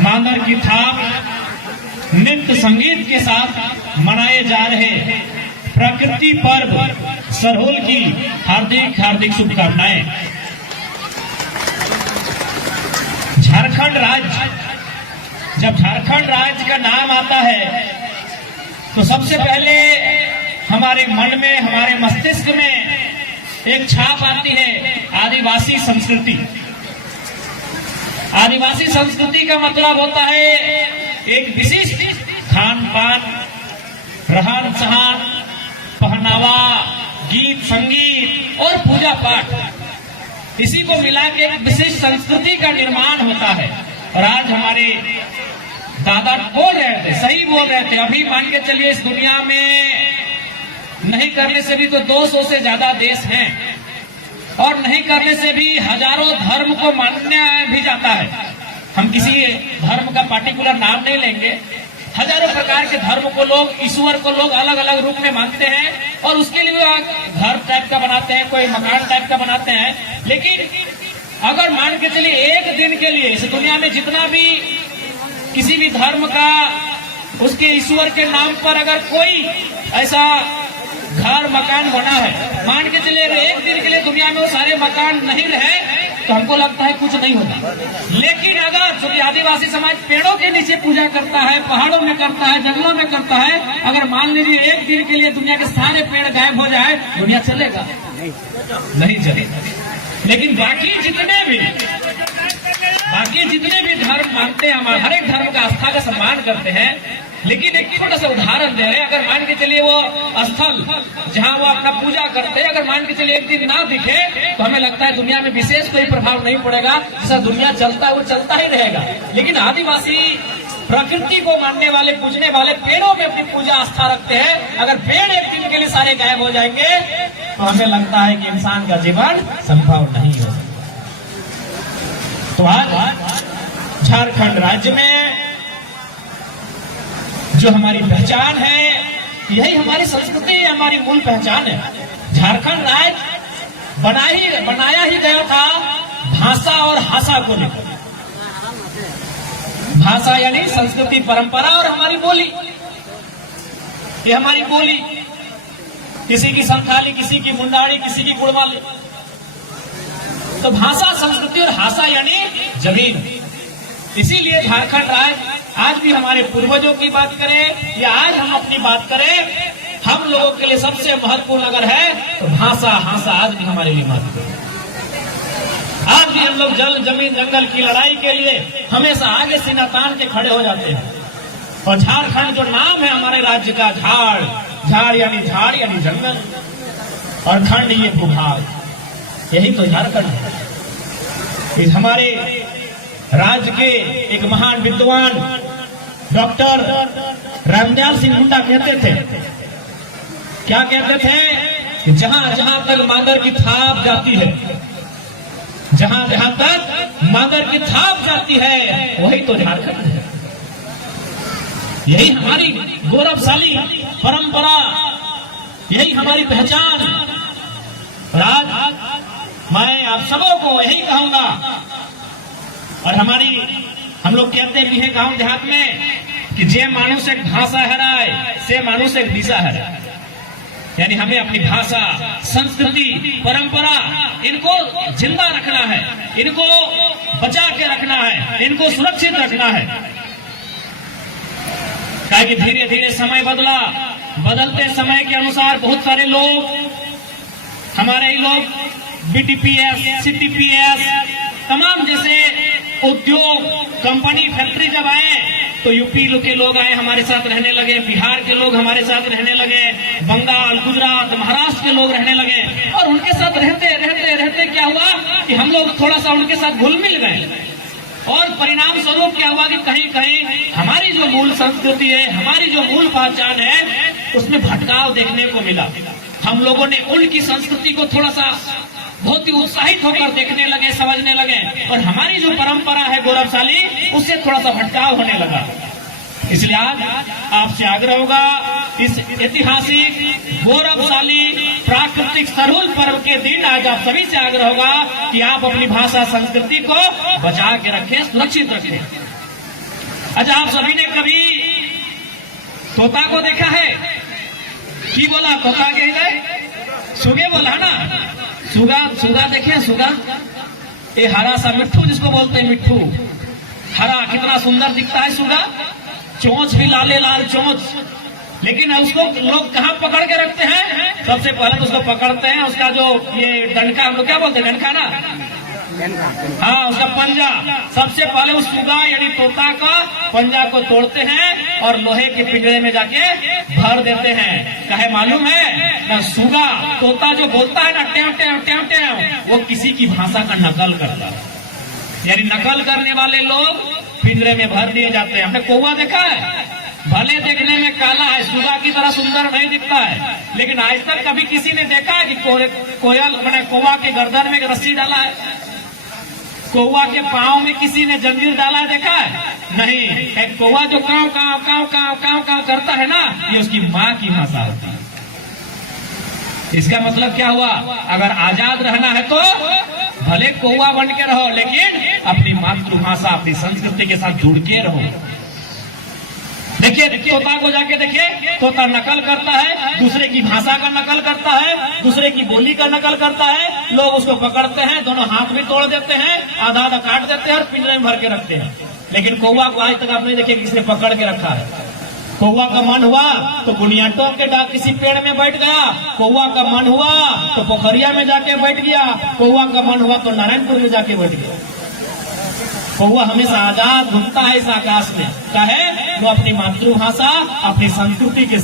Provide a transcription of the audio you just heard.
मांदर की थाप नृत्य संगीत के साथ मनाए जा रहे प्रकृति पर्व सरहुल की हार्दिक हार्दिक शुभकामनाएं। झारखंड राज्य, जब झारखंड राज्य का नाम आता है तो सबसे पहले हमारे मन में, हमारे मस्तिष्क में एक छाप आती है आदिवासी संस्कृति। आदिवासी संस्कृति का मतलब होता है एक विशिष्ट खान पान, रहन सहन, पहनावा, गीत संगीत और पूजा पाठ, इसी को मिला के एक विशिष्ट संस्कृति का निर्माण होता है। और आज हमारे दादा बोल रहे थे, सही बोल रहे थे, अभी मान के चलिए इस दुनिया में नहीं करने से भी तो 200 से ज्यादा देश हैं, और नहीं करने से भी हजारों धर्म को मानने भी जाता है। हम किसी धर्म का पार्टिकुलर नाम नहीं लेंगे, हजारों प्रकार के धर्म को लोग, ईश्वर को लोग अलग अलग रूप में मानते हैं, और उसके लिए घर टाइप का बनाते हैं, कोई मकान टाइप का बनाते हैं। लेकिन अगर मान के चलिए एक दिन के लिए इस दुनिया में जितना भी किसी भी धर्म का, उसके ईश्वर के नाम पर अगर कोई ऐसा घर मकान बना है, मान के चलिए एक दिन के लिए दुनिया में वो सारे मकान नहीं रहे तो हमको लगता है कुछ नहीं होता। लेकिन अगर चूंकि आदिवासी समाज पेड़ों के नीचे पूजा करता है, पहाड़ों में करता है, जंगलों में करता है, अगर मान लीजिए एक दिन के लिए दुनिया के सारे पेड़ गायब हो जाए, दुनिया चलेगा? नहीं चलेगा। लेकिन बाकी जितने भी धर्म मानते हैं, हमारे हर एक धर्म का आस्था का सम्मान करते हैं। लेकिन एक छोटा सा उदाहरण दे रहे हैं, अगर मान के चलिए वो स्थल जहां वो अपना पूजा करते हैं, अगर मान के चलिए एक दिन ना दिखे तो हमें लगता है दुनिया में विशेष कोई प्रभाव नहीं पड़ेगा, जैसा दुनिया चलता है वो चलता ही रहेगा। लेकिन आदिवासी प्रकृति को मानने वाले, पूजने वाले, पेड़ों में अपनी पूजा आस्था रखते हैं। अगर पेड़ एक दिन के लिए सारे गायब हो जाएंगे तो हमें लगता है कि इंसान का जीवन संभव नहीं हो सकता। तो आज झारखंड राज्य में जो हमारी पहचान है, यही हमारी संस्कृति, हमारी मूल पहचान है। झारखंड राज्य बनाया ही गया था भाषा और हासा को लेकर। भाषा यानी संस्कृति, परंपरा, और हमारी बोली। ये हमारी बोली, किसी की संथाली, किसी की मुंडारी, किसी की गुड़माली। तो भाषा, संस्कृति और हासा यानी जमीन। इसीलिए झारखंड राज्य आज भी हमारे पूर्वजों की बात करें या आज हम अपनी बात करें, हम लोगों के लिए सबसे महत्वपूर्ण अगर है तो भाषा, हासा आज भी हमारे लिए महत्वपूर्ण है। आज भी हम लोग जल, जमीन, जंगल की लड़ाई के लिए हमेशा आगे सीना तान के खड़े हो जाते हैं। और झारखंड जो नाम है हमारे राज्य का, झाड़ यानी जंगल, और खंड ये भूभाग, यही तो झारखंड है। इस हमारे राज्य के एक महान विद्वान डॉक्टर रामदयाल सिंह हुड्डा कहते थे, क्या कहते थे कि जहां जहां तक मांदर की थाप जाती है, जहां जहां तक मांदर की थाप जाती है, वही तो झारखंड है। यही हमारी गौरवशाली परंपरा, यही हमारी पहचान। आज मैं आप सबों को यही कहूंगा, और हम लोग कहते भी हैं गांव देहात में कि जे मानुष एक भाषा हराए से मानुष एक दिशा हराए। यानी हमें अपनी भाषा, संस्कृति, परंपरा, इनको जिंदा रखना है, इनको बचा के रखना है, इनको सुरक्षित रखना है। क्योंकि धीरे धीरे समय बदला, बदलते समय के अनुसार बहुत सारे लोग, हमारे ही लोग, बीटीपीएस, सीटीपीएस, तमाम जैसे उद्योग, कंपनी, फैक्ट्री जब आए तो यूपी के लोग आए, हमारे साथ रहने लगे, बिहार के लोग हमारे साथ रहने लगे, बंगाल, गुजरात, महाराष्ट्र के लोग रहने लगे। और उनके साथ रहते रहते रहते क्या हुआ कि हम लोग थोड़ा सा उनके साथ घुल मिल गए, और परिणाम स्वरूप क्या हुआ कि कहीं कहीं हमारी जो मूल संस्कृति है, हमारी जो मूल पहचान है, उसमें भटकाव देखने को मिला। हम लोगों ने उनकी संस्कृति को थोड़ा सा बहुत ही उत्साहित होकर देखने लगे, समझने लगे, और हमारी जो परंपरा है गौरवशाली, उससे थोड़ा सा भटकाव होने लगा। इसलिए आज आपसे आग्रह होगा, इस ऐतिहासिक, गौरवशाली, प्राकृतिक सरहुल पर्व के दिन आज आप सभी से आग्रह होगा कि आप अपनी भाषा, संस्कृति को बचा के रखें, सुरक्षित रखें। अच्छा, आप सभी ने कभी तोता को देखा है? की बोला तोता के है? सुगे बोला ना? सुगा, सुगा देखे? सुगा ये हरा सा मिट्ठू जिसको बोलते हैं, मिट्ठू हरा, कितना सुंदर दिखता है सुगा। चोंच भी लाले लाल चोंच, लेकिन उसको लोग कहाँ पकड़ के रखते हैं? सबसे पहले तो उसको पकड़ते हैं, उसका जो ये डंका, हम लोग क्या बोलते हैं, डंका ना? हाँ, उसका पंजा। सबसे पहले उस सुगा यानी तोता का पंजा को तोड़ते हैं और लोहे के पिंजरे में जाके भर देते हैं। कहे मालूम है ना, सुगा तोता जो बोलता है ना, ट्याव ट्याव ट्याव ट्याव, वो किसी की भाषा का नकल करता है। यानी नकल करने वाले लोग पिंजरे में भर दिए जाते हैं। हमने कौवा देखा है, भले देखने में काला है, सुगा की तरह सुंदर नहीं दिखता है, लेकिन आज तक कभी किसी ने देखा है कि कोयल मैंने कौवा के गर्दन में रस्सी डाला है? कौवा के पांव में किसी ने जंजीर डाला है, देखा है? नहीं। एक कौवा जो काव काव काव काव काव काव करता है ना, ये उसकी माँ की भाषा होती है। इसका मतलब क्या हुआ? अगर आजाद रहना है तो भले कौवा बन के रहो, लेकिन अपनी मातृभाषा, अपनी संस्कृति के साथ जुड़ के रहो। देखिए तोता को जाके देखिए, तोता नकल करता है, दूसरे की भाषा का नकल करता है, दूसरे की बोली का नकल करता है। लोग उसको पकड़ते हैं, दोनों हाथ भी तोड़ देते हैं, आधा आधा काट देते हैं और पिंजरे में भर के रखते हैं। लेकिन कौवा को आज तक आप नहीं देखे किसने पकड़ के रखा है। कौवा का मन हुआ तो गुनियाटों के डाक किसी पेड़ में बैठ गया, कौवा का मन हुआ तो पोखरिया में जाके बैठ गया, कौवा का मन हुआ तो नारायणपुर में जाके बैठ गया। कौवा हमेशा आजाद घूमता है इस आकाश में, क्या है? वो अपनी मातृभाषा, अपनी संस्कृति के